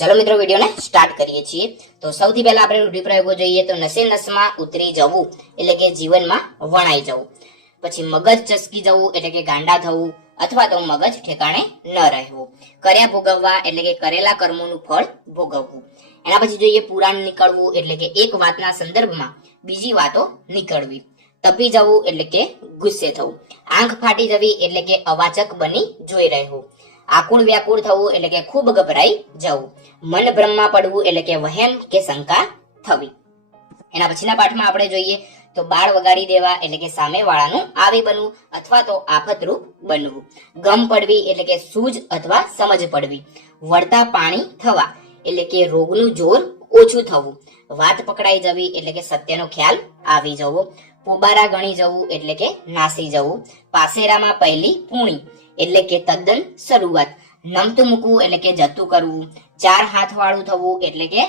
ચાલો મિત્રો વિડીયોને સ્ટાર્ટ કરીએ છીએ। તો સૌથી પહેલા આપણે રૂઢિપ્રયોગો જોઈએ તો નસે નસમાં ઉતરી જવું એટલે કે જીવનમાં વણાઈ જવું, પછી મગજ ચસકી જવું એટલે કે ગાંડા થવું અથવા તો મગજ ઠેકાણે ન રહેવું, કર્યા ભોગવવા એટલે કે કરેલા કર્મોનું ફળ ભોગવવું। એના પછી જોઈએ પુરાણ નીકળવું એટલે કે એક વાતના સંદર્ભમાં બીજી વાતો નીકળવી, તપી જવું એટલે કે ગુસ્સે થવું, આંખ ફાટી જવી એટલે કે અવાચક બની જોઈ રહેવું, આકુળ વ્યાકુળ થવું એટલે કે ખૂબ ગભરાઈ જવું, મન ભ્રમમાં પડવું એટલે કે વહેમ કે શંકા થવી। એના પછીના પાઠમાં આપણે જોઈએ તો બાળ વગાડી દેવા એટલે કે સામે વાળાનું આવી બનવું અથવા તો આફતરૂપ બનવું, ગમ પડવી એટલે કે સૂઝ અથવા સમજ પડવી, વળતા પાણી થવા એટલે કે રોગનું જોર ઓછું થવું, વાત પકડાઈ જવી એટલે કે સત્યનો ખ્યાલ આવી જવો, પોબારા ગણી જવું એટલે કે નાસી જવું, પાસેરામાં પહેલી પૂણી એટલે કે તદ્દન શરૂઆત, નમતું મૂકવું એટલે કે જતું કરવું, ચાર હાથ વાળું થવું એટલે કે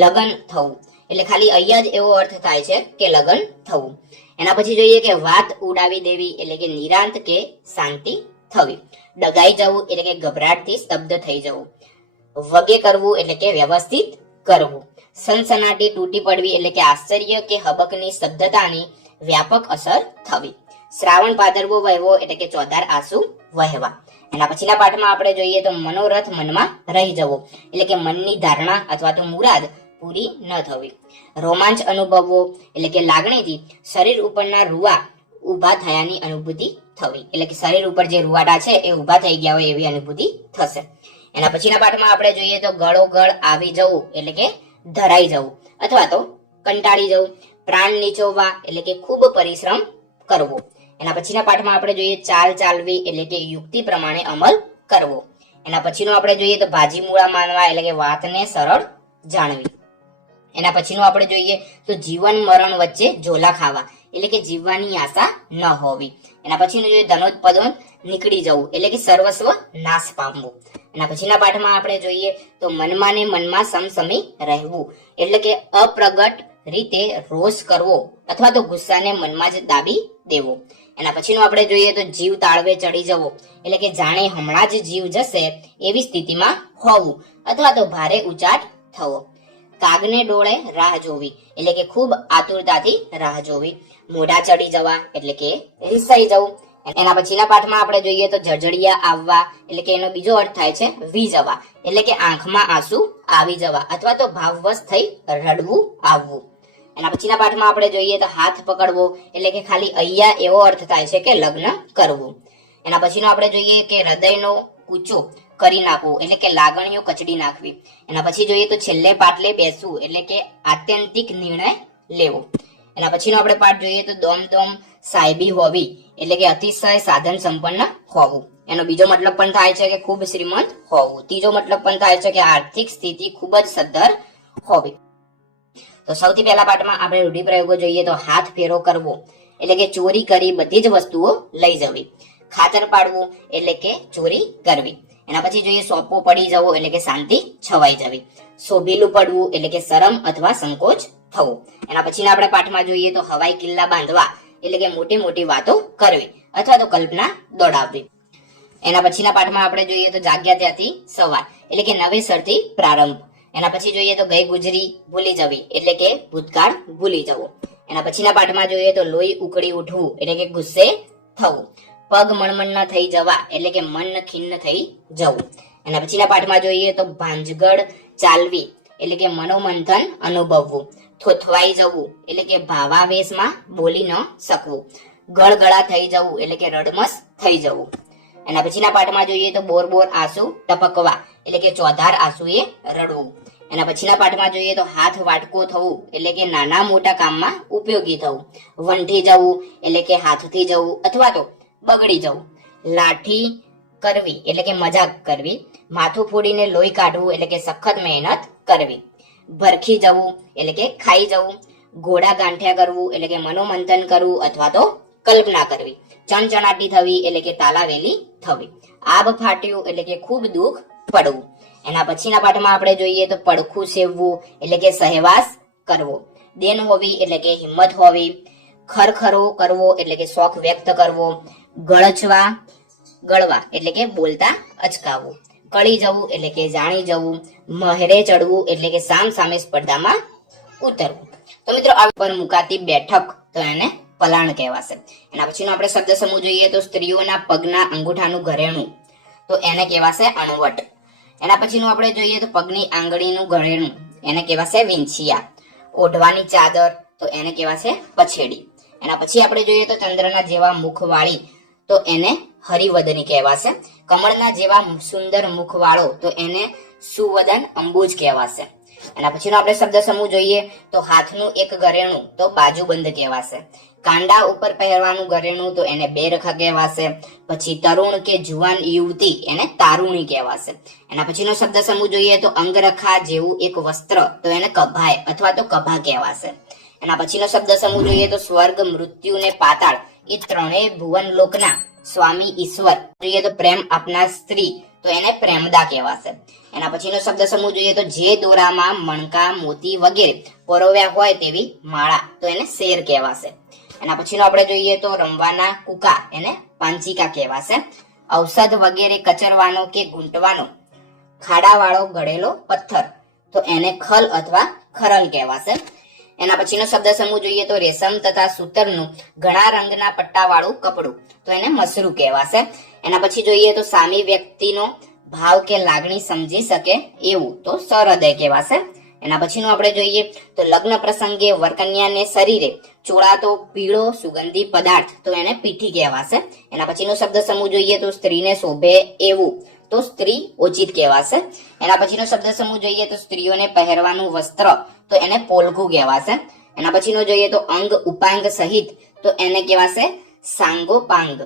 લગન થવું, એટલે ખાલી અહીંયા જ એવો અર્થ થાય છે કે લગન થવું। એના પછી જોઈએ કે વાત ઉડાવી દેવી એટલે કે નિરાંત કે શાંતિ થવી, ડગાઈ જવું એટલે કે ગભરાટથી સ્તબ્ધ થઈ જવું, વગે કરવું એટલે કે વ્યવસ્થિત કરવું, સનસનાટી તૂટી પડવી એટલે કે આશ્ચર્ય કે હબકની સ્તબ્ધતાની વ્યાપક અસર થવી, શ્રાવણ ભાદરવો વહેવો એટલે કે ચોધાર આંસુ વહેવા। એના પછીના પાઠમાં આપણે જોઈએ તો મનોરથ મનમાં રહી જવો એટલે કે મનની ધારણા અથવા તો મુરાદ પૂરી ન થવી, રોમાંચ અનુભવવો એટલે કે લાગણીથી શરીર ઉપરના રૂવા ઊભા થયાની અનુભૂતિ થવી, એટલે કે શરીર ઉપર જે રૂવાટા છે એ ઊભા થઈ ગયા હોય એવી અનુભૂતિ થશે। એના પછીના પાઠમાં આપણે જોઈએ તો ગળોગળ આવી જવું એટલે કે ધરાઈ જવું અથવા તો કંટાળી જવું, પ્રાણ નીચોવવા એટલે કે ખૂબ પરિશ્રમ કરવો। એના પછીના પાઠમાં આપણે જોઈએ ચાલ ચાલવી એટલે કે યુક્તિ પ્રમાણે અમલ કરવો। એના પછીનું આપણે જોઈએ તો ભાજી મૂળા માનવા એટલે કે વાતને સરળ જાણવી। એના પછીનું આપણે જોઈએ તો જીવન મરણ વચ્ચે ઝોલા ખાવા એટલે કે જીવવાની આશા ન હોવી। એના પછીનું જોઈએ ધનોત્પદન નીકળી જવું એટલે કે સર્વસ્વ નાશ પામવું। એના પછીના પાઠમાં આપણે જોઈએ તો મનમાં ને મનમાં સમસમી રહેવું એટલે કે અપ્રગટ રીતે રોષ કરવો અથવા તો ગુસ્સાને મનમાં જ દાબી દેવો। એના પછીનું આપણે જોઈએ તો જીવ તાળવે ચડી જવો એટલે કે જાણે હમણાં જ જીવ જશે એવી સ્થિતિમાં હોવું અથવા તો ભારે ઉચાટ થવો, કાગને ડોળે રાહ જોવી એટલે કે ખૂબ આતુરતાથી રાહ જોવી, મોઢા ચડી જવા એટલે કે રિસાઈ જવું। એના પછીના પાઠમાં આપણે જોઈએ તો જળજળિયા આવવા એટલે કે એનો બીજો અર્થ થાય છે વી જવા એટલે કે આંખમાં આંસુ આવી જવા અથવા તો ભાવવશ થઈ રડવું આવવું। એના પછીના પાઠમાં આપણે જોઈએ તો હાથ પકડવો એટલે કે ખાલી અહીંયા એવો અર્થ થાય છે કે લગ્ન કરવું। એના પછીનો આપણે જોઈએ કે હૃદયનો કૂચો કરી નાખવું એટલે કે લાગણીઓ કચડી નાખવી। એના પછી જોઈએ તો છેલ્લે પાટલે બેસવું એટલે કે આત્યંતિક નિર્ણય લેવો। એના પછીનો આપણે પાઠ જોઈએ તો દોમ દોમ સાહેબી હોવી એટલે કે અતિશય સાધન સંપન્ન હોવું, એનો બીજો મતલબ પણ થાય છે કે ખૂબ શ્રીમંત હોવું, ત્રીજો મતલબ પણ થાય છે કે આર્થિક સ્થિતિ ખૂબ જ સદ્ધર હોવી। તો સૌથી પહેલા પાઠમાં આપણે રૂઢિપ્રયોગો જોઈએ તો હાથ ફેરો કરવો એટલે કે ચોરી કરી બધી જ વસ્તુઓ લઈ જવી, ખાતર પાડવું એટલે કે ચોરી કરવી। એના પછી જોઈએ સોપો પડી જવો એટલે કે શાંતિ છવાઈ જવી, શોભીલું પડવું એટલે કે શરમ અથવા સંકોચ થવો। એના પછીના આપણે પાઠમાં જોઈએ તો હવાઈ કિલ્લા બાંધવા એટલે કે મોટી મોટી વાતો કરવી અથવા તો કલ્પના દોડાવવી। એના પછીના પાઠમાં આપણે જોઈએ તો જાગ્યા ત્યાંથી સવાર એટલે કે નવેસરથી પ્રારંભ। એના પછી જોઈએ તો ગઈ ગુજરી ભૂલી જવી એટલે કે ભૂતકાળ ભૂલી જવો। એના પછીના પાઠમાં જોઈએ તો લોહી ઉકળી ઉઠવું એટલે કે ગુસ્સે થવું, પગ મણમણ થઈ જવા એટલે કે મન ખિન્ન થઈ જવું। એના પછીના પાઠમાં જોઈએ તો ભાંજગડ ચાલવી એટલે કે મનોમંથન અનુભવવું, થોથવાઈ જવું એટલે કે ભાવાવેશમાં બોલી ન શકવું, ગળગળા થઈ જવું એટલે કે રડમસ થઈ જવું। એના પછીના પાઠમાં જોઈએ તો બોર બોર આંસુ ટપકવા એટલે કે ચોધાર આંસુએ રડવું। એના પછીના પાઠમાં જોઈએ તો હાથ વાટકો થવું એટલે કે નાના મોટા કામમાં ઉપયોગી થવું, વંઠી જવું એટલે કે હાથથી જવું અથવા તો બગડી જવું, લાઠી કરવી એટલે કે મજાક કરવી, માથું ફોડીને લોહી કાઢવું એટલે કે સખત મહેનત કરવી, ભરખી જવું એટલે કે ખાઈ જવું, ઘોડા ગાંઠ્યા કરવું એટલે કે મનોમંથન કરવું અથવા તો કલ્પના કરવી, ચણચણાટી થવી એટલે કે તાલાવેલી થવી, આબ ફાટ્યું એટલે કે ખૂબ દુઃખ પડવું। એના પછીના પાઠમાં આપણે જોઈએ તો પડખું સેવવું એટલે કે સહેવાસ કરવો, દેન હોવી એટલે કે હિંમત હોવી, ખરખરો કરવો એટલે કે શોખ વ્યક્ત કરવો, ગળવા એટલે કે બોલતા અચકાવવું, કળી જવું એટલે કે જાણી જવું, મહેરે ચડવું એટલે કે સામ સામે સ્પર્ધામાં ઉતરવું. તો મિત્રો આ પર મુકાતી બેઠક તો એને પલાણ કહેવાશે. એના પછીનો આપણે શબ્દ સમૂહ જોઈએ તો સ્ત્રીઓના પગના અંગૂઠાનું ઘરેણું તો એને કહેવાશે અણવટ. એના પછીનું આપણે જોઈએ તો પગની આંગળીનું ઘરેણું એને કહેવાશે વિંછિયા. ઓઢવાની ચાદર તો એને કહેવાશે પછેડી. એના પછી આપણે જોઈએ તો ચંદ્રના જેવા મુખવાળી તો એને હરિવદની કહેવાશે. કમળના જેવા સુંદર મુખવાળો તો એને સુવદન અંબુજ કહેવાશે. એના પછીનો આપણે શબ્દ સમૂહ જોઈએ તો હાથનું એક ઘરેણું તો બાજુબંધ કહેવાશે. કાંડા ઉપર પહેરવાનું ઘરેણું તો એને બેરખા કહેવાશે. પછી તરુણ કે જુવાન યુવતી એને તારુણી કહેવાશે. એના પછીનો શબ્દ સમૂહ જોઈએ તો અંગરખા જેવું એક વસ્ત્ર તો એને કભાય અથવા તો કભા કહેવાશે. એના પછીનો શબ્દ સમૂહ જોઈએ તો સ્વર્ગ, મૃત્યુ ને પાતાળ એ ત્રણેય ભુવન લોકના સ્વામી ઈશ્વર જોઈએ તો પ્રેમ આપનાર સ્ત્રી તો એને પ્રેમદા કહેવાશે. એના પછીનો શબ્દ સમૂહ જોઈએ તો જે દોરામાં મણકા, મોતી વગેરે પરોવ્યા હોય તેવી માળા તો એને શેર કહેવાશે. એના પછીનો આપણે જોઈએ તો રમવાના કુકા એને પાંચિકા કહેવાશે. ઔષધ વગેરે કચરવાનો કે ગૂંટવાનો ખાડાવાળો ગળેલો પથ્થર તો એને ખલ અથવા ખરલ કહેવાશે. એના પછીનો શબ્દ સમૂહ જોઈએ તો રેશમ તથા સૂતરનું ઘણા રંગના પટ્ટાવાળું કપડું તો એને મસરું કહેવાશે. એના પછી જોઈએ તો સામી વ્યક્તિનો ભાવ કે લાગણી સમજી શકે એવું તો સહૃદય કહેવાશે. એના પછીનું આપણે જોઈએ તો લગ્ન પ્રસંગે વરકન્યાને શરીરે ચોળાતો પીળો સુગંધી પદાર્થ તો એને પીઠી કહેવાશે. એના પછીનો શબ્દ સમૂહ જોઈએ તો સ્ત્રીને શોભે એવું તો સ્ત્રી ઉચિત કહેવાશે. એના પછીનો શબ્દ સમૂહ જોઈએ તો સ્ત્રીઓને પહેરવાનું વસ્ત્ર તો એને પોલકું કહેવાશે. એના પછીનો જોઈએ તો અંગ ઉપાંગ સહિત તો એને કહેવાશે સાંગોપાંગ.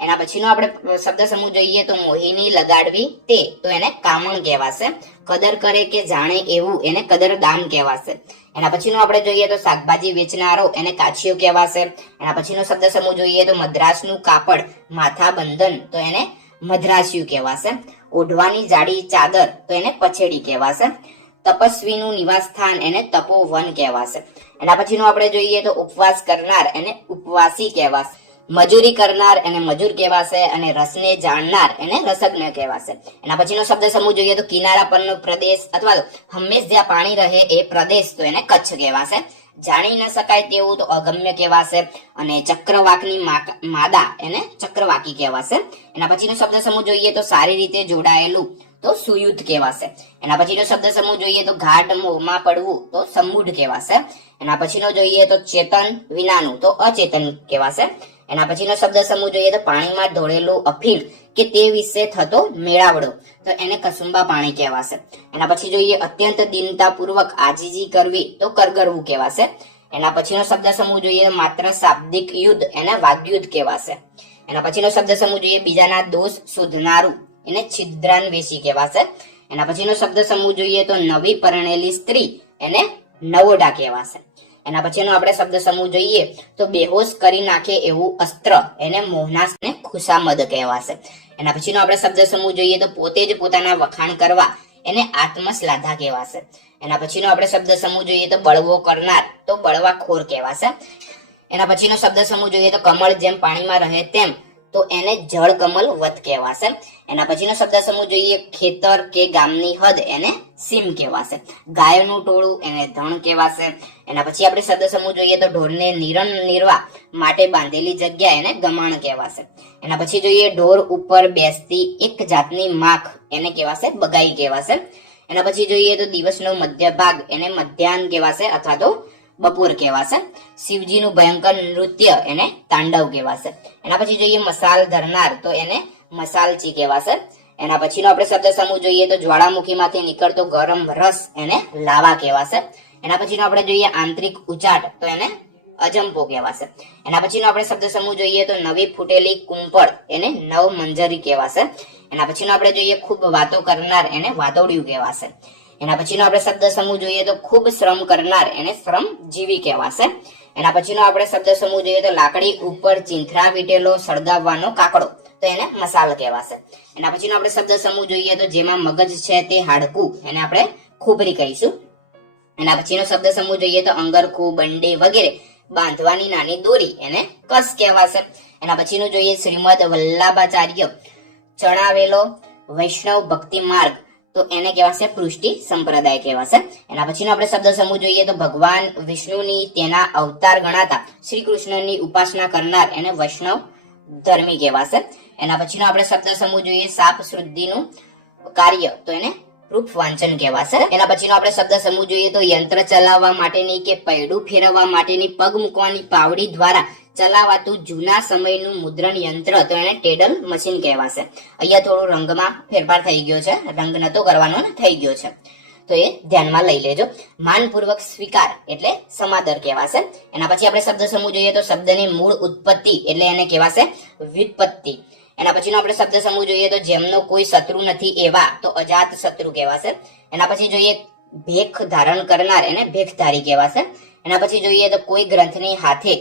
એના પછીનો આપણે શબ્દ સમૂહ જોઈએ તો મોહિની લગાડવી તે તો એને કામણ કહેવાશે. કદર કરે કે જાણે એવું એને કદરદાન કહેવાશે. એના પછીનો આપણે જોઈએ તો શાકભાજી વેચનારો એને કાછીઓ કહેવાશે. એના પછીનો શબ્દ સમૂહ જોઈએ તો મદ્રાસનું કાપડ માથા બંધન તો એને મદ્રાસ્યું કહેવાશે. ઓઢવાની જાડી ચાદર તો એને પછેડી કહેવાશે. તપસ્વીનું નિવાસ સ્થાન એને તપોવન કહેવાશે. એના પછીનો આપણે જોઈએ તો ઉપવાસ કરનાર એને ઉપવાસી કહેવાશે. મજૂરી કરનાર એને મજૂર કહેવાશે. અને રસને જાણનાર એને રસજ્ઞ કહેવાશે. એના પછીનો શબ્દ સમૂહ જોઈએ તો કિનારા પરનો પ્રદેશ અથવા તો હંમેશ જ્યાં પાણી રહે એ પ્રદેશ તો એને કચ્છ કહેવાશે. જાણી ન શકાય તેવું તો અગમ્ય કહેવાશે. અને ચક્રવાકની માદા એને ચક્રવાકી કહેવાશે. એના પછીનો શબ્દ સમૂહ જોઈએ તો સારી રીતે જોડાયેલું તો સુયુદ્ધ કહેવાશે. એના પછીનો શબ્દ સમૂહ જોઈએ તો ઘાટ મોહમાં પડવું તો સમૂઢ કહેવાશે. એના પછીનો જોઈએ તો ચેતન વિનાનું તો અચેતન કહેવાશે. એના પછીનો શબ્દ સમૂહ જોઈએ તો પાણીમાં ઢોળેલું અફીણ કે તે વિશે થતો મેળાવડો તો એને કસુંબા પાણી કહેવાશે. એના પછી જોઈએ અત્યંત દીનતાપૂર્વક આજીજી કરવી તો કરગરવું કહેવાશે. એના પછીનો શબ્દ સમૂહ જોઈએ તો માત્ર શાબ્દિક યુદ્ધ એને વાગ્યુદ્ધ કહેવાશે. એના પછીનો શબ્દ સમૂહ જોઈએ બીજાના દોષ શોધનારું એને છિદ્રાન્વેષી કહેવાશે. એના પછીનો શબ્દ સમૂહ જોઈએ તો નવી પરણેલી સ્ત્રી એને નવોડા કહેવાશે. એના પછીનો આપણે શબ્દ સમૂહ જોઈએ તો બેહોશ કરી નાખે એવું અસ્ત્ર એને મોહનાસ ને ખુશામદ કહેવાશે. એના પછીનો આપણે શબ્દ સમૂહ જોઈએ તો પોતે જ પોતાના વખાણ કરવા એને આત્મશ્લાઘા કહેવાશે. એના પછીનો આપણે શબ્દ સમૂહ જોઈએ તો બળવો કરનાર તો બળવાખોર કહેવાશે. એના પછીનો શબ્દ સમૂહ જોઈએ તો કમળ જેમ પાણીમાં રહે તેમ તો એને જળ કમલ વત કહેવાશે. એના પછીનો શબ્દ સમૂહ જોઈએ ખેતર કે ગામની હદ એને સીમ કહેવાશે. ગાયનું ટોળું એને ધણ કહેવાશે. એના પછી આપણે શબ્દ સમૂહ જોઈએ તો ઢોરને નિરણ નિર્વાહ માટે બાંધેલી જગ્યા એને ગમાણ કહેવાશે. એના પછી જોઈએ ઢોર ઉપર બેસતી એક જાતની માખ એને કહેવાશે બગાઈ કહેવાશે. એના પછી જોઈએ તો દિવસનો મધ્ય ભાગ એને મધ્યાહન કહેવાશે અથવા તો બપોર કહેવાશે. શિવજીનું ભયંકર નૃત્ય એને તાંડવ કહેવાશે. એના પછી જોઈએ મસાલ ધરનાર તો એને મસાલચી કહેવાશે. એના પછીનો આપણે શબ્દ સમૂહ જોઈએ તો જ્વાળામુખીમાંથી નીકળતો ગરમ રસ એને લાવા કહેવાશે. એના પછીનો આપણે જોઈએ આંતરિક ઉચાટ તો એને અજંપો કહેવાશે. એના પછીનો આપણે શબ્દ સમૂહ જોઈએ તો નવી ફૂટેલી કુંપળ એને નવ મંજરી કહેવાશે. એના પછીનો આપણે જોઈએ ખૂબ વાતો કરનાર એને વાતોડિયું કહેવાશે. એના પછીનો આપણે શબ્દ સમૂહ જોઈએ તો ખૂબ શ્રમ કરનાર એને શ્રમ જીવી કહેવાશે. એના પછીનો આપણે શબ્દ સમૂહ જોઈએ તો લાકડી ઉપર ચીંથરા વીટેલો સળગાવવાનો કાકડો તો એને મસાલ કહેવાશે. એના પછીનો આપણે શબ્દ સમૂહ જોઈએ તો જેમાં મગજ છે તે હાડકું એને આપણે ખોબરી કહીશું. એના પછીનો શબ્દ સમૂહ જોઈએ તો અંગરખું, બંડે વગેરે બાંધવાની નાની દોરી એને કસ કહેવાશે. એના પછીનું જોઈએ શ્રીમદ વલ્લભાચાર્ય ચણાવેલો વૈષ્ણવ ભક્તિ માર્ગ, તો એને કહેવાશે પૃષ્ટિ સંપ્રદાય કહેવાશે. એના પછીનો આપણે શબ્દ સમૂહ જોઈએ તો ભગવાન વિષ્ણુની તેના અવતાર ગણાતા શ્રી કૃષ્ણની ઉપાસના કરનાર એને વૈષ્ણવ ધર્મી કહેવાશે. એના પછીનો આપણે શબ્દ સમૂહ જોઈએ સાપ શુદ્ધિનું કાર્ય, તો એને પ્રૂફ વાંચન કહેવાશે. એના પછીનો આપણે શબ્દ સમૂહ જોઈએ તો યંત્ર ચલાવવા માટેની કે પૈડું ફેરવવા માટેની પગ મૂકવાની પાવડી દ્વારા ચલાવાતું જૂના સમયનું મુદ્રણ યંત્ર, તો એને ટેડલ મશીન કહેવાશે. અહીંયા થોડો રંગમાં ફેરફાર થઈ ગયો છે, રંગ નતો કરવાનો ને થઈ ગયો છે, તો એ ધ્યાનમાં લઈ લેજો. માનપૂર્વક સ્વીકાર એટલે સમાદર કહેવાશે. એના પછી આપણે શબ્દ સમૂહ જોઈએ તો શબ્દની મૂળ ઉત્પત્તિ એટલે એને કહેવાશે વ્યુત્પત્તિ. એના પછીનો આપણે શબ્દ સમૂહ જોઈએ તો જેમનો કોઈ શત્રુ નથી એવા, તો અજાત શત્રુ કહેવાશે. એના પછી જોઈએ ભેખ ધારણ કરનાર, એને ભેખધારી કહેવાશે. એના પછી જોઈએ તો કોઈ ગ્રંથની હાથે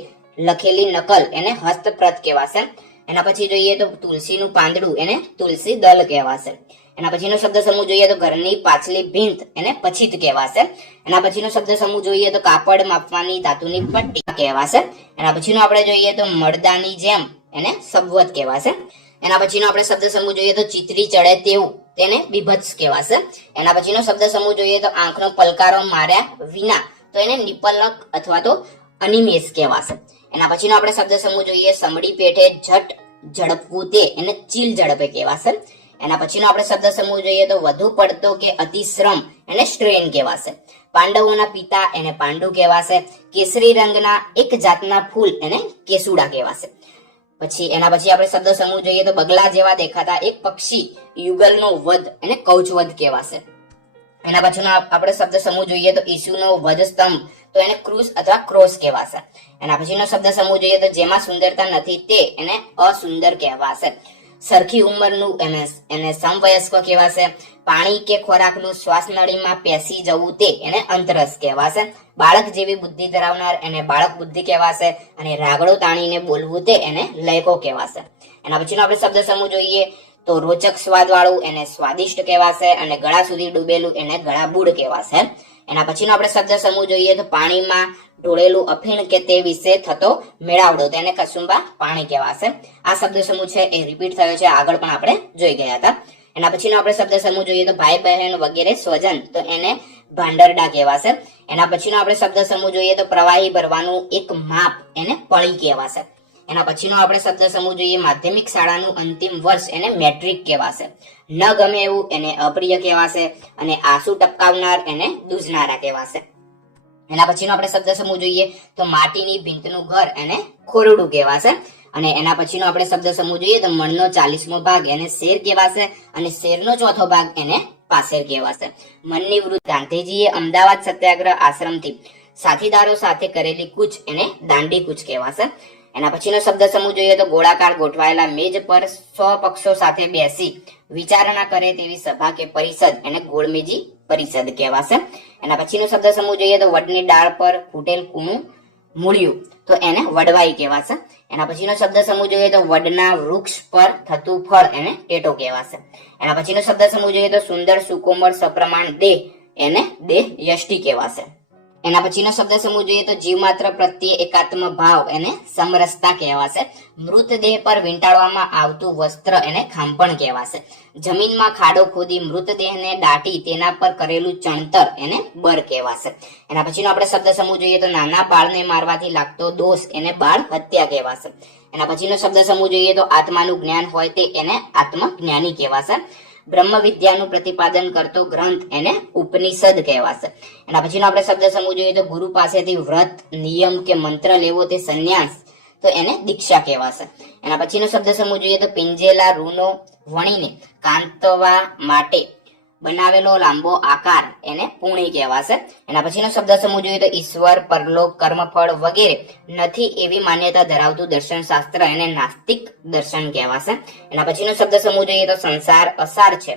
લખેલી નકલ એને હસ્તપ્રત કહેવાશે. એના પછી જોઈએ તો તુલસીનું પાંદડું એને તુલસી દલ કહેવાશે. એના પછીનો શબ્દ સમૂહ જોઈએ તો ઘરની પાછલી ભીંત એને પછીત કહેવાશે. એના પછીનો શબ્દ સમૂહ જોઈએ તો કાપડ માપવાની ધાતુની પટ્ટી કહેવાશે. એના પછીનો આપણે જોઈએ તો મળદાની જેમ એને સબવત કહેવાશે. એના પછીનો આપણે શબ્દ સમૂહ જોઈએ તો ચિત્રી ચડે તેવું, તેને વિભત્સ કહેવાશે. એના પછીનો શબ્દ સમૂહ જોઈએ તો આંખનો પલકારો માર્યા વિના, તો એને નિપલક અથવા તો અનિમેષ કહેવાશે. એના પછીનો આપણે શબ્દ સમૂહ જોઈએ સમડી પેઠે ઝટ ઝડપવું, તે એને ચીલ ઝડપે કહેવાશે. એના પછીનો આપણે શબ્દ સમૂહ જોઈએ તો વધુ પડતો કે અતિશ્રમ એને સ્ટ્રેન કહેવાશે. પાંડવોના પિતા એને પાંડુ કહેવાશે. કેસરી રંગના એક જાતના ફૂલ એને કેસુડા કહેવાશે. પછી એના પછી આપણે શબ્દ સમૂહ જોઈએ તો બગલા જેવા દેખાતા એક પક્ષી યુગલનો વધ એને કૌચવધ કહેવાશે. એના પછીનો આપણે શબ્દ સમૂહ જોઈએ તો ઈસુનો વધ સ્તંભ, તો એને ક્રુસ અથવા ક્રોસ કહેવાશે. એના પછીનો શબ્દ સમૂહ જોઈએ તો જેમાં સુંદરતા નથી તે એને અસુંદર કહેવાશે. સરખી ઉંમરનું એને સમવયસ્ક કહેવાશે. પાણી કે ખોરાકનું શ્વાસ નળીમાં પેસી જવું, તે એને અંતરસ કહેવાશે. બાળક જેવી બુદ્ધિ ધરાવનાર એને બાળક બુદ્ધિ કહેવાશે. અને રાગડો તાણીને બોલવું, તે એને લયકો કહેવાશે. એના પછીનો આપણે શબ્દ સમૂહ જોઈએ તો રોચક સ્વાદ વાળું એને સ્વાદિષ્ટ કહેવાશે. અને ગળા સુધી ડૂબેલું એને ગળાબૂડ કહેવાશે. એના પછીનો આપણે શબ્દ સમૂહ જોઈએ તો પાણીમાં ઢોળેલું અફીણ કે તે વિશે થતો મેળાવડો, તેને કસુંબા પાણી કહેવાશે. આ શબ્દ સમૂહ છે એ રિપીટ થયો છે, આગળ પણ આપણે જોઈ ગયા હતા. એના પછીનો આપણે શબ્દ સમૂહ જોઈએ તો ભાઈ બહેન વગેરે સ્વજન, તો એને ભાંડરડા કહેવાશે. એના પછીનો આપણે શબ્દ સમૂહ જોઈએ તો પ્રવાહી ભરવાનું એક માપ, એને પળી કહેવાશે. એના પછીનો આપણે શબ્દ સમૂહ જોઈએ માધ્યમિક શાળાનું અંતિમ વર્ષ, એને મેટ્રિક કહેવાશે. ન ગમે એવું એને અપ્રિય કહેવાશે. અને આંસુ ટપકાવનાર એને દૂધનારા કહેવાશે. એના પછીનો આપણે શબ્દ સમૂહ જોઈએ તો માટીની ભીંતનું ઘર એને ખોરડું કહેવાશે. અને એના પછીનો આપણે શબ્દ સમૂહ જોઈએ તો મણનો 40મો ભાગ એને શેર કહેવાશે. અને શેરનો ચોથો ભાગ એને પાસેર કહેવાશે. મનની વૃદ્ધ ગાંધીજીએ અમદાવાદ સત્યાગ્રહ આશ્રમથી સાથીદારો સાથે કરેલી કૂચ એને દાંડી કૂચ કહેવાશે. એના પછીનો શબ્દ સમૂહ જોઈએ તો ગોળાકાર ગોઠવાયેલા મેજ પર 100 પક્ષો સાથે બેસી વિચારણા કરે તેવી સભા કે પરિષદ, એને ગોળમેજી પરિષદ કહેવાશે. એના પછીનો શબ્દ સમૂહ જોઈએ તો વડની ડાળ પર ફૂટેલ કૂણું મૂળિયું, તો એને વડવાઈ કહેવાશે. એના પછીનો શબ્દ સમૂહ જોઈએ તો વડના વૃક્ષ પર થતું ફળ, એને ટેટો કહેવાશે. એના પછીનો શબ્દ સમૂહ જોઈએ તો સુંદર સુકોમળ સપ્રમાણ દેહ, એને દેહ યષ્ટિ કહેવાશે. એના પછીનો શબ્દ સમૂહ જોઈએ તો જીવ માત્ર પ્રત્યે એકાત્મ ભાવ, એને સમરસતા કહેવાશે. મૃતદેહ પર વીંટાળવામાં આવતું વસ્ત્ર, એને ખાંપણ કહેવાશે. જમીનમાં ખાડો ખોદી મૃતદેહને દાટી તેના પર કરેલું ચણતર, એને બર કહેવાશે. એના પછીનો આપણે શબ્દ સમૂહ જોઈએ તો નાના બાળને મારવાથી લાગતો દોષ, એને બાળ હત્યા કહેવાશે. એના પછીનો શબ્દ સમૂહ જોઈએ તો આત્માનું જ્ઞાન હોય તે એને આત્મજ્ઞાની કહેવાશે. બ્રહ્મ વિદ્યાનું પ્રતિપાદન કરતો ગ્રંથ, એને ઉપનિષદ કહેવાશે. એના પછીનો આપણે શબ્દ સમૂહ જોઈએ તો ગુરુ પાસેથી વ્રત નિયમ કે મંત્ર લેવો, તે સંન્યાસ, તો એને દીક્ષા કહેવાશે. એના પછીનો શબ્દ સમૂહ જોઈએ તો પિંજેલા રૂનો વણીને કાંતવા માટે બનાવેલો લાંબો આકાર, એને પૂણી કહેવાશે. એના પછીનો શબ્દ સમૂહ જોઈએ તો ઈશ્વર પરલોક કર્મફળ વગેરે નથી એવી માન્યતા ધરાવતું દર્શન શાસ્ત્ર, એને નાસ્તિક દર્શન કહેવાશે. એના પછીનો શબ્દ સમૂહ જોઈએ તો સંસાર અસાર છે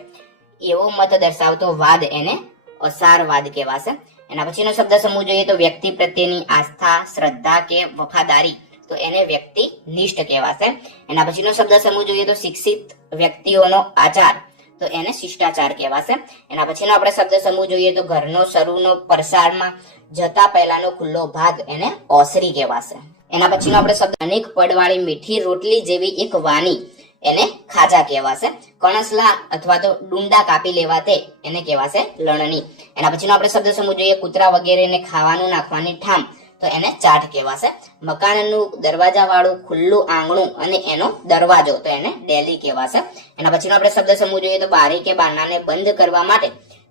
એવો મત દર્શાવતો વાદ, એને અસારવાદ કહેવાશે. એના પછીનો શબ્દ સમૂહ જોઈએ તો વ્યક્તિ પ્રત્યેની આસ્થા શ્રદ્ધા કે વફાદારી, તો એને વ્યક્તિ નિષ્ઠ કહેવાશે. એના પછીનો શબ્દ સમૂહ જોઈએ તો શિક્ષિત વ્યક્તિઓનો આચાર, તો એને શિષ્ટાચાર કહેવાશે. એના પછીનો આપણે શબ્દ સમૂહ જોઈએ તો ઘરનો શરૂનો પરસાળમાં જતા પહેલાનો ખુલ્લો ભાગ, એને ઓસરી કહેવાશે. એના પછીનો આપણે શબ્દ અનેક પડવાળી મીઠી રોટલી જેવી એક વાની, એને ખાજા કહેવાશે. કણસલા અથવા તો ડુંડા કાપી લેવા તે એને કહેવાશે લણણી. એના પછીનો આપણે શબ્દ સમૂહ જોઈએ કૂતરા વગેરેને ખાવાનું નાખવાની ઠામ, તો એને ચાટ કહેવાશે. મકાનનું દરવાજા વાળું ખુલ્લું આંગણું અને એનો દરવાજો, તો એને ડેલી કહેવાશે. એના પછીનો આપણે શબ્દ સમૂહ જોઈએ તો બારી કે બારણાને બંધ કરવા માટે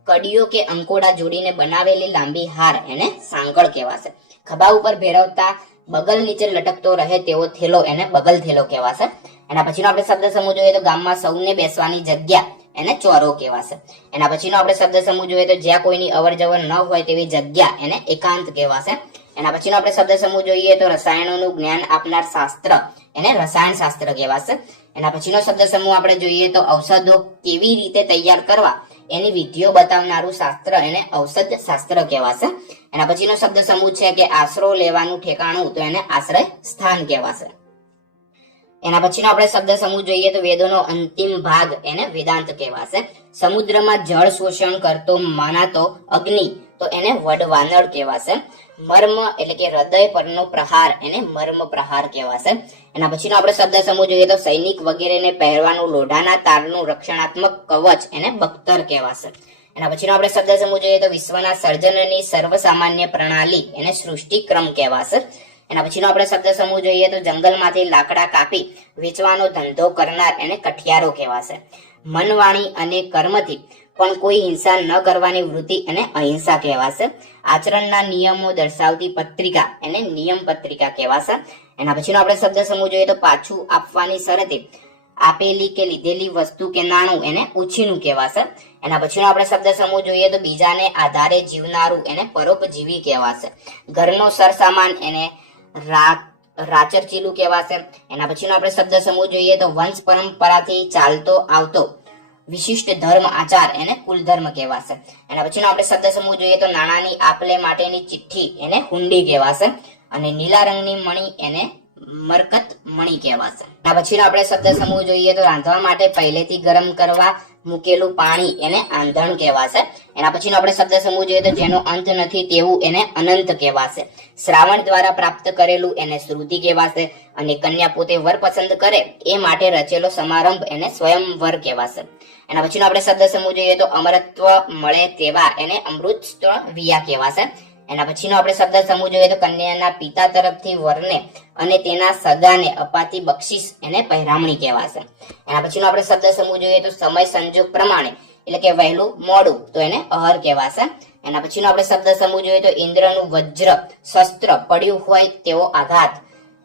કડીઓ કે અંકોડા જોડીને બનાવેલી લાંબી હાર, એને સાંકળ કહેવાશે. ખભા ઉપર ભેરવતા બગલ નીચે લટકતો રહે તેવો થેલો, એને બગલ થેલો કહેવાશે. એના પછીનો આપણે શબ્દ સમૂહ જોઈએ તો ગામમાં સૌને બેસવાની જગ્યા, એને ચોરો કહેવાશે. એના પછીનો આપણે શબ્દ સમૂહ જોઈએ તો જ્યાં કોઈની અવર જવર ન હોય તેવી જગ્યા, એને એકાંત કહેવાશે. એના પછીનો આપણે શબ્દ સમૂહ જોઈએ તો રસાયણોનું જ્ઞાન આપનાર શાસ્ત્ર, એને રસાયણ શાસ્ત્ર કહેવાશે. એના પછીનો શબ્દ સમૂહ આપણે જોઈએ તો ઔષધો કેવી રીતે તૈયાર કરવા એની વિધિઓ બતાવનારું શાસ્ત્ર, એને ઔષધ શાસ્ત્ર કહેવાશે. એના પછીનો શબ્દ સમૂહ છે કે આશરો લેવાનું ઠેકાણું, તો એને આશ્રય સ્થાન કહેવાશે. એના પછીનો આપણે શબ્દ સમૂહ જોઈએ તો વેદોનો અંતિમ ભાગ, એને વેદાંત કહેવાશે. સમુદ્રમાં જળ શોષણ કરતો માનાતો અગ્નિ, તો એને વડવાનળ કહેવાશે. મર્મ એટલે કે હૃદય પરનો પ્રહાર, એને મર્મ પ્રહાર કહેવાશે. એના પછીનો આપણે શબ્દ સમૂહ જોઈએ તો સૈનિક વગેરેને પહેરવાનું લોઢાના તારનું રક્ષણાત્મક કવચ, એને બખ્તર કહેવાશે. એના પછીનો આપણે શબ્દ સમૂહ જોઈએ તો વિશ્વના સર્જનની સર્વસામાન્ય પ્રણાલી, એને સૃષ્ટિક્રમ કહેવાશે. એના પછીનો આપણે શબ્દ સમૂહ જોઈએ તો જંગલમાંથી લાકડા કાપી વેચવાનો ધંધો કરનાર, એને કઠિયારો કહેવાશે. મન, વાણી અને કર્મથી પણ કોઈ હિંસા ન કરવાની વૃત્તિ, એને અહિંસા કહેવાશે. આચરણના નિયમો દર્શાવતી પત્રિકા, એને નિયમ પત્રિકા કહેવાશે. એના પછીનો આપણે શબ્દ સમૂહ જોઈએ તો પાછું આપવાની શરતે આપેલી કે લીધેલી વસ્તુ કે નાણું, એને ઉછીનું કહેવાશે. એના પછીનો આપણે શબ્દ સમૂહ જોઈએ તો બીજાને આધારે જીવનારું, એને પરોપજીવી કહેવાશે. ઘરનો સરસામાન, એને રાચરચીલું કહેવાશે. એના પછીનો આપણે શબ્દ સમૂહ જોઈએ તો વંશ પરંપરાથી ચાલતો આવતો વિશિષ્ટ ધર્મ આચાર, એને કુલ ધર્મ કહેવાશે. એના પછીનો આપણે શબ્દ સમૂહ જોઈએ તો નાણાંની આપલે માટેની ચિઠ્ઠી, એને હુંડી કહેવાશે. અને નીલા રંગની મણી, એને મરકત મણી કહેવાશે. એના પછીનો આપણે શબ્દ સમૂહ જોઈએ તો રાંધવા માટે પહેલેથી ગરમ કરવા મૂકેલું પાણી, એને આંધણ કહેવાશે. એના પછીનો આપણે શબ્દ સમૂહ જોઈએ તો જેનો અંત નથી તેવું, એને અનંત કહેવાશે. શ્રાવણ દ્વારા પ્રાપ્ત કરેલું, એને શ્રુતિ કહેવાશે. અને કન્યા પોતે વર પસંદ કરે એ માટે રચેલો સમારંભ, એને સ્વયંવર કહેવાશે. એના પછીનો આપણે શબ્દ સમૂહ જોઈએ તો અમરત્વ મળે તેવા, એને અમૃત વિયા કહેવાશે. એના પછીનો આપણે શબ્દ સમૂહ જોઈએ તો કન્યાના પિતા તરફથી વરને અને તેના સગાને અપાતી બક્ષિસ, એને પહેરામણી કહેવાશે. એના પછીનો આપણે શબ્દ સમૂહ જોઈએ તો સમય સંજોગ પ્રમાણે, એટલે કે વહેલું મોડું, તો એને અહર કહેવાશે. એના પછીનો આપણે શબ્દ સમૂહ જોઈએ તો ઇન્દ્રનું વજ્ર શસ્ત્ર પડ્યું હોય તેવો આઘાત,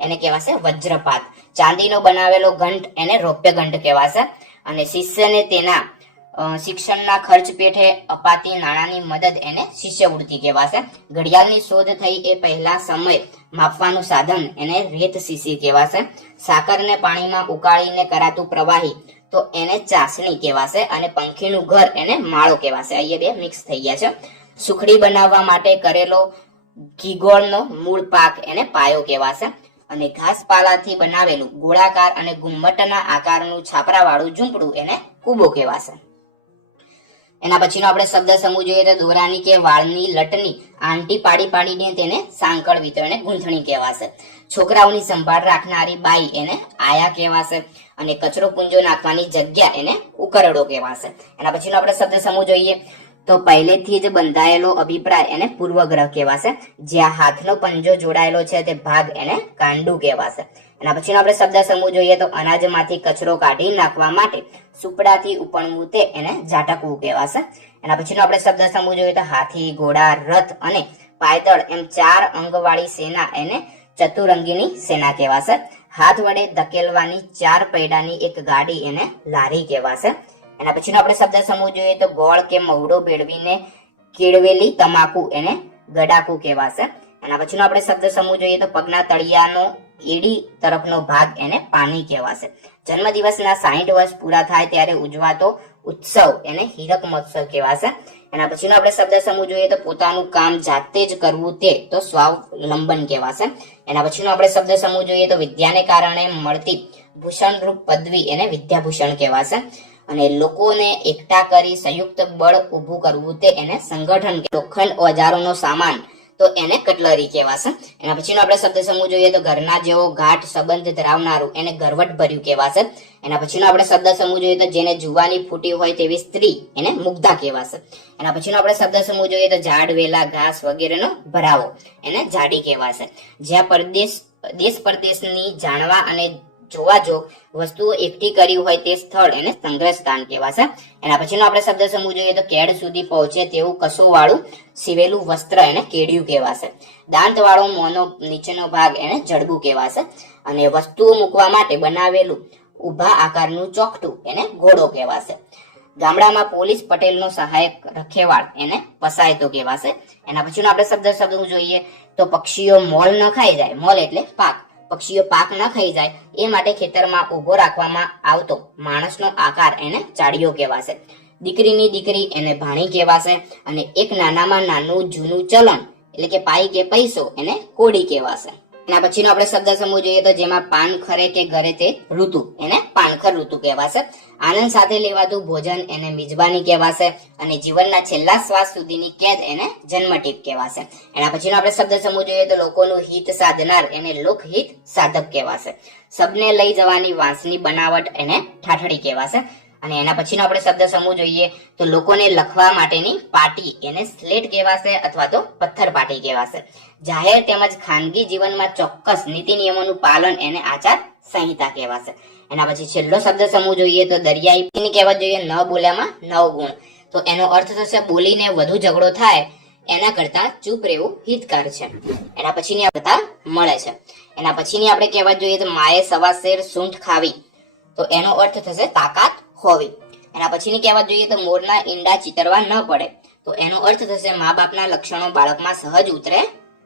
એને કહેવાશે વજ્રપાત. ચાંદીનો બનાવેલો ઘંટ, એને રૌપ્ય ઘંટ કહેવાશે. અને શિષ્યને તેના શિક્ષણના ખર્ચ પેઠે અપાતી નાણાંની મદદ, એને શિષ્યવૃત્તિ કહેવાશે. ઘડિયાળની શોધ થઈ એ પહેલા સમય માપવાનું સાધન, એને રેત શીશી કહેવાશે. સાકરને પાણીમાં ઉકાળીને કરાતું પ્રવાહી, તો એને ચાસણી કહેવાશે. અને પંખીનું ઘર, એને માળો કહેવાશે. અહીંયા બે મિક્સ થઈ ગયા છે. સુખડી બનાવવા માટે કરેલો ઘીગોળનો મૂળ પાક, એને પાયો કહેવાશે. અને ઘાસપાલાથી બનાવેલું ગોળાકાર અને ગુમ્મટના આકારનું છાપરાવાળું ઝૂંપડું, એને કૂબો કહેવાશે. એના પછીનો આપણે શબ્દ સમૂહ જોઈએ તો દોરાની કે વાળની લટની આંટી પાડી પાડીને તેને સાંકળવી, તો એને ગૂંથણી કહેવાશે. છોકરાઓની સંભાળ રાખનારી બાઈ, એને આયા કહેવાશે. અને કચરો પૂંજો નાખવાની જગ્યા, એને ઉકરડો કહેવાશે. એના પછીનો આપણે શબ્દ સમૂહ જોઈએ તો પહેલેથી જ બંધાયેલો અભિપ્રાય, એને પૂર્વગ્રહ કહેવાશે. જ્યાં હાથનો પંજો જોડાયેલો છે તે ભાગ, એને કાંડું કહેવાશે. એના પછીનો આપણે શબ્દ સમૂહ જોઈએ તો અનાજમાંથી કચરો કાઢી નાખવા માટે સુપડાથી ઉપણવું, તે એને ઝાટકવું કહેવાશે. એના પછીનો આપણે શબ્દ સમૂહ જોઈએ તો હાથી, ઘોડા, રથ અને પાયદળ એમ 4 અંગવાળી સેના, એને ચતુરંગીની સેના કહેવાશે. હાથ વડે ધકેલવાની 4 પૈડાની એક ગાડી, એને લારી કહેવાશે. એના પછીનો આપણે શબ્દ સમૂહ જોઈએ તો ગોળ કે મહુડો ભેળવીને કેળવેલી તમાકુ, એને ગડાકુ કહેવાશે. એના પછીનો આપણે શબ્દ સમૂહ જોઈએ તો પગના તળિયાનો એડી તરફનો ભાગ, એને પાની કહેવાશે. જન્મદિવસના 60 વર્ષ પૂરા થાય ત્યારે ઉજવાતો ઉત્સવ, એને હીરક મહોત્સવ કહેવાશે. એના પછીનો આપણે શબ્દ સમૂહ જોઈએ તો પોતાનું કામ જાતે જ કરવું, તે તો સ્વાવલંબન કહેવાશે. એના પછીનો આપણે શબ્દ સમૂહ જોઈએ તો વિદ્યાને કારણે મળતી ભૂષણરૂપ પદવી, એને વિદ્યાભૂષણ કહેવાશે. અને લોકોને એકઠા કરી સંયુક્ત બળ ઊભું કરવું, તે એને સંગઠન. લોખંડ ઓજારોનો સામાન તો એને કટલરી કહેવાશે. એના પછીનો આપણે શબ્દ સમૂહ જોઈએ તો ઘરના જેવો ગાઢ સંબંધ ધરાવનારું એને ગરવટ ભર્યું કહેવાશે. એના પછીનો આપણે શબ્દ સમૂહ જોઈએ તો જેને જુવાની ફૂટી હોય તેવી સ્ત્રી એને મુગ્ધા કહેવાશે. એના પછીનો આપણે શબ્દ સમૂહ જોઈએ તો ઝાડ, વેલા, ઘાસ વગેરેનો ભરાવો એને જાડી કહેવાશે. જ્યાં દેશ પરદેશની જાણવા અને જોવા જોગ વસ્તુઓ એકઠી કરી હોય તે સ્થળ એને સંગ્રહ સ્થાન કહેવાશે. એના પછીનો આપણે શબ્દ સમૂહ જોઈએ તો કેડ સુધી પહોંચે તેવું કસો વાળું સીવેલું વસ્ત્ર એને કેડિયું કહેવાશે. દાંત વાળો મોંનો નીચેનો ભાગ એને જડબું કહેવાશે. અને વસ્તુઓ મૂકવા માટે બનાવેલું ઊભા આકારનું ચોકઠું એને ઘોડો કહેવાશે. ગામડામાં પોલીસ પટેલનો સહાયક રખેવાળ એને પસાયતો કહેવાશે. એના પછીનો આપણે શબ્દ જોઈએ તો પક્ષીઓ મોલ ન ખાઈ જાય, મોલ એટલે પાક, પક્ષીઓ પાક ન ખાઈ જાય એ માટે ખેતરમાં ઉભો રાખવામાં આવતો માણસનો આકાર એને ચાડિયો કહેવાશે. દીકરીની દીકરી એને ભાણી કહેવાશે. અને એક નાનામાં નાનું જૂનું ચલણ એટલે કે પાઈ કે પૈસો એને કોડી કહેવાશે. એના પછીનો આપણે શબ્દ સમૂહ જોઈએ તો જેમાં પાન ખરે કે ઘરે તે ઋતુ એને પાનખર ઋતુ કહેવાશે. આનંદ સાથે લેવાતું ભોજન એને મિજબાની કહેવાશે. અને જીવનના છેલ્લા શ્વાસ સુધીની કેદ એને જન્મટીપ કહેવાશે. એના પછીનો આપણે શબ્દ સમૂહ જોઈએ તો લોકોનું હિત સાધનાર એને લોકહિત સાધક કહેવાશે. સબને લઈ જવાની વાંસની બનાવટ એને ઠાઠડી કહેવાશે. અને એના પછીનો આપણે શબ્દ સમૂહ જોઈએ તો લોકોને લખવા માટેની પાટી એને સ્લેટ કહેવાશે અથવા તો પથ્થર પાટી કહેવાશે. જાહેર તેમજ ખાનગી જીવનમાં ચોક્કસ નીતિ નિયમોનું પાલન એને આચાર સંહિતા કહેવાશે. એના પછી છેલ્લો શબ્દ સમૂહ જોઈએ તો દરિયાઈ કહેવત જોઈએ ન બોલ્યામાં 9 ગુણ. તો એનો અર્થ થશે બોલીને વધુ ઝઘડો થાય એના કરતા ચૂપ રહેવું હિતકાર છે. એના પછીની બધા મળે છે. એના પછીની આપણે કહેવત જોઈએ તો માએ સવા શેર સૂંઠ ખાવી. તો એનો અર્થ થશે તાકાત હોવી. એના પછીની કહેવત જોઈએ તો મોરના ઈંડા ચિતરવા ન પડે. તો એનો અર્થ થશે મા બાપના લક્ષણો બાળકમાં સહજ ઉતરે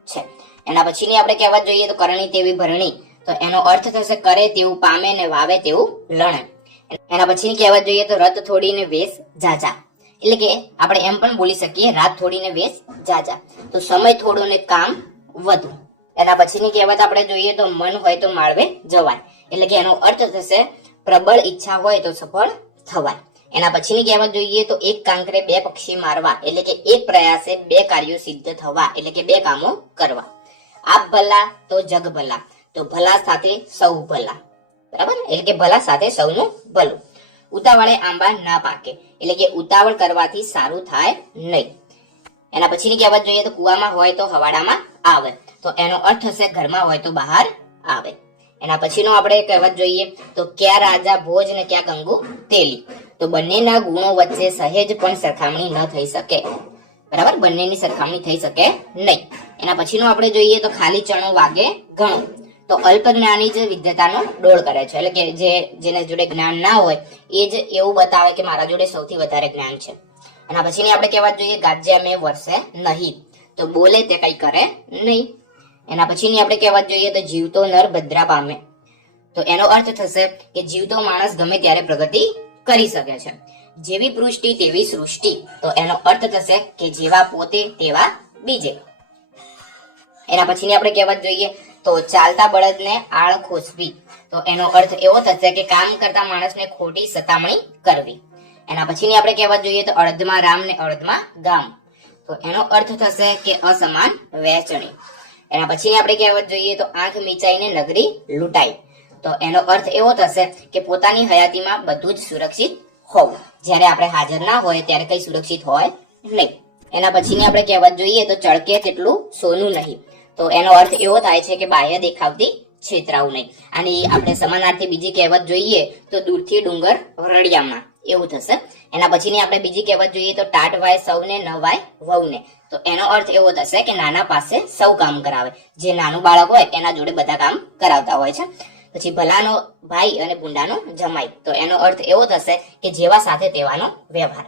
છે. એના પછીની આપણે કહેવત જોઈએ તો કરણી તેવી ભરણી. તો એનો અર્થ થશે કરે તેવું પામે ને વાવે તેવું લણે. એના પછીની કહેવત જોઈએ તો રત થોડીને વેશ જાજા. એટલે કે આપણે એમ પણ બોલી શકીએ રાત થોડીને વેશ જાજા. તો સમય થોડો ને કામ વધુ. એના પછીની કહેવત આપણે જોઈએ તો મન હોય તો માળવે જવાય. એટલે કે એનો અર્થ થશે પ્રબળ ઈચ્છા હોય તો સફળ થવાય. એના પછીની કહેવત જોઈએ તો એક કાંકરે 2 પક્ષી મારવા. એટલે કે એક પ્રયાસે 2 કાર્યો સિદ્ધ થવા. એટલે કે 2 કામો કરવા. આપ ભલા તો જગ ભલા. તો ભલા સાથે સૌ ભલા. બરાબર, એટલે કે ભલા સાથે સૌનું ભલું. ઉતાવળે આંબા ના પાકે. એટલે કે ઉતાવળ કરવાથી સારું થાય નહીં. એના પછીની કહેવત જોઈએ તો કુવામાં હોય તો હવાડામાં આવે. તો એનો અર્થ થશે ઘરમાં હોય તો બહાર આવે. એના પછીનો આપણે કહેવત જોઈએ તો ક્યાં રાજા ભોજ ને ક્યાં ગંગુ તેલી. તો બંનેના ગુણો વચ્ચે સહેજ પણ સરખામણી ન થઈ શકે. બરાબર, બંનેની સરખામણી થઈ શકે નહીં. એના પછીનો આપણે જોઈએ તો ખાલી ચણો વાગે ઘણો. તો અલ્પ જ્ઞાની જ વિદ્યતાનો ડોળ કરે છે. એટલે કે જેને જોડે જ્ઞાન ના હોય એ જ એવું બતાવે કે મારા જોડે સૌથી વધારે જ્ઞાન છે. એના પછીની આપણે કહેવત જોઈએ ગાજ્યા મેં વર્ષે નહીં. તો બોલે તે કઈ કરે નહીં. એના પછીની આપણે કહેવત જોઈએ તો જીવતો નર ભદ્રા પામે. તો એનો અર્થ થશે કે જીવતો માણસ ગમે ત્યારે પ્રગતિ કરી શકે છે. જેવી પૃષ્ટિ તેવી સૃષ્ટિ. તો એનો અર્થ થશે કે જેવા પોતે તેવા બીજે. એના પછીની આપણે કહેવત જોઈએ તો ચાલતા બળદને આળ ખોસવી. તો એનો અર્થ એવો થશે કે કામ કરતા માણસને ખોટી સતામણી કરવી. એના પછીની આપણે કહેવત જોઈએ તો અડધમાં રામ ને અડધમાં ગામ. તો એનો અર્થ થશે કે અસમાન વહેંચણી. એના પછી આપણે કહેવત જોઈએ તો આંખ મીચાઈને નગરી લૂંટાઈ. તો એનો અર્થ એવો થશે કે પોતાની હયાતીમાં બધું જ સુરક્ષિત હોવું. જ્યારે આપણે હાજર ના હોય ત્યારે કઈ સુરક્ષિત હોય નહીં. એના પછીની આપણે કહેવત જોઈએ તો ચળકે તેટલું સોનું નહીં. તો એનો અર્થ એવો થાય છે કે બાહ્ય દેખાવથી છેતરાવું નહીં. અને આપણે સમાનાર્થી બીજી કહેવત જોઈએ તો દૂરથી ડુંગર રળિયામાં એવું થશે. એના પછીની આપણે બીજી કહેવત જોઈએ તો ટાટ વાય સૌને ન વાય વહુને. તો એનો અર્થ એવો થશે કે નાના પાસે સૌ કામ કરાવે. જે નાનું બાળક હોય એના જોડે બધા કામ કરાવતા હોય છે. પછી ભલાનો ભાઈ અને ભૂંડાનો જમાઈ. તો એનો અર્થ એવો થશે કે જેવા સાથે તેવાનો વ્યવહાર.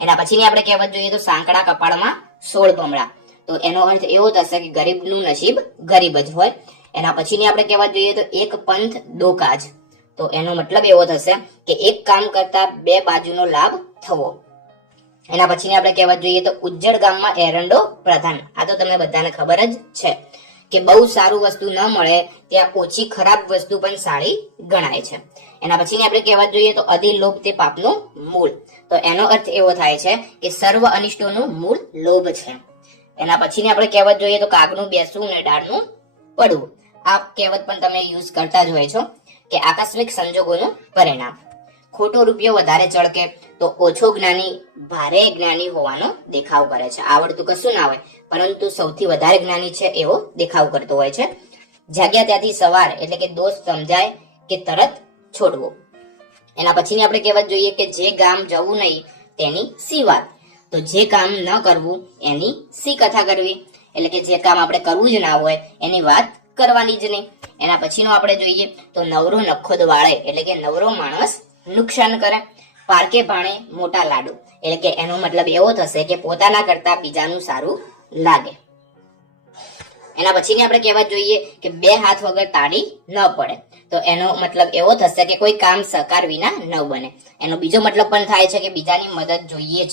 એના પછીની આપણે કહેવત જોઈએ તો સાંકડા કપાળમાં 16 ભમરા. તો એનો અર્થ એવો થશે કે ગરીબનું નસીબ ગરીબ જ હોય. એના પછીની આપણે કહેવત જોઈએ તો એક પંથ દો કાજ. તો એનો મતલબ એવો થશે કે એક કામ કરતા 2 બાજુનો લાભ થવો. એના પછીની આપણે કહેવત જોઈએ તો ઉજ્જડ ગામમાં એરંડો પ્રધાન. આ તો તમને બધાને ખબર જ છે કે બહુ સારું વસ્તુ ન મળે ત્યાં ઓછી ખરાબ વસ્તુ પણ સારી ગણાય છે. એના પછીની આપણે કહેવત જોઈએ તો અધિ લોભ તે પાપનું મૂળ. તો એનો અર્થ એવો થાય છે કે સર્વ અનિષ્ટોનું મૂળ લોભ છે. એના પછીની આપણે કહેવત જોઈએ તો કાગનું બેસવું ને ડાળનું પડવું. આ કહેવત પણ તમે યુઝ કરતા જ હોય છો કે આકસ્મિક સંજોગોનું પરિણામ. ખોટો રૂપિયો વધારે ચળકે તો ઓછો જ્ઞાની ભારે જ્ઞાની હોવાનો દેખાવ કરે છે. આવડતું કશું ના હોય પરંતુ સૌથી વધારે જ્ઞાની છે એવો દેખાવ કરતો હોય છે. જાગ્યા ત્યાંથી સવાર એટલે કે દોસ્ત સમજાય કે તરત છોડવો. એના પછીની આપણે કહેવત જોઈએ કે જે ગામ જવું નહીં તેની સી વાત. તો જે કામ ન કરવું એની સી કથા કરવી, એટલે કે જે કામ આપણે કરવું જ ના હોય એની વાત કરવાની જ નહીં. એના પછીનો આપણે જોઈએ તો નવરો નખોદ વાળે એટલે કે નવરો માણસ નુકસાન કરે. પારકે ભાણે મોટા લાડુ એટલે કે એનો મતલબ એવો થશે કે પોતાના કરતા બીજાનું સારું લાગે. એના પછીની આપણે કહેવત જોઈએ કે બે હાથ વગર તાળી ન પડે. તો એનો મતલબ એવો થશે કે કોઈ કામ સહકાર વિના ન બને. એનો બીજો મતલબ પણ થાય છે કે બીજાની મદદ જોઈએ જ.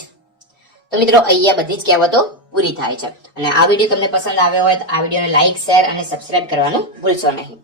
તો મિત્રો અહીંયા બધી જ કહેવતો પૂરી થાય છે. અને આ વિડીયો તમને પસંદ આવ્યો હોય તો આ વિડીયોને લાઈક, શેર અને સબસ્ક્રાઇબ કરવાનું ભૂલશો નહીં.